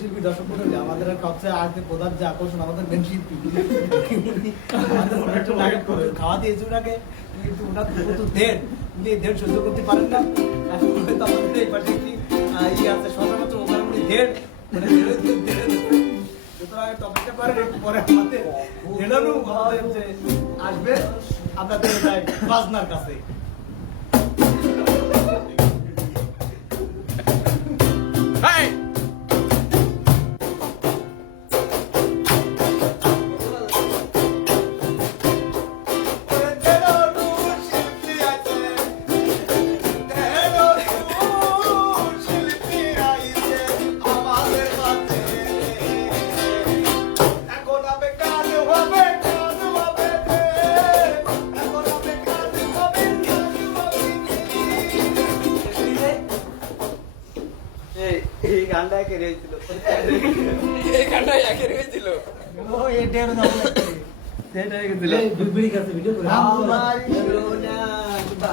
শিল্পী দর্শক মন্ডলী, আমাদের সবচেয়ে আজকে প্রধান যে আকর্ষণ আমাদের মেন শিল্পী খাওয়া দিয়েছে ওনাকে, কিন্তু ওনার তো দেড় উনি দেড় সহ্য করতে পারেন না। আমাদের এই পাশে একটি ইয়ে আছে সচরাচর ওখানে উনি দেড় মানে সুতরাং টপিকটা পারেন একটু পরে আমাদের দেড়ানো আসবে আপনাদের বাজনার কাছে। এই গানটা একে রয়েছিল, এই গানটা একে রয়েছিল, ও এটা না সেটা গেছিল বিড়ি কাছে ভিডিও করে আমার রোনা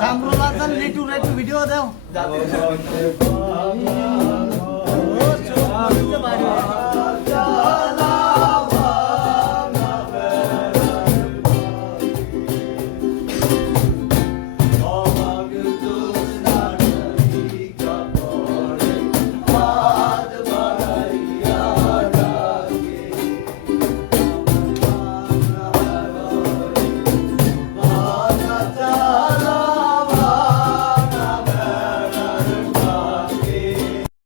আমরোলাজান লিটু রেটু ভিডিও দাও যাবে ও চোখ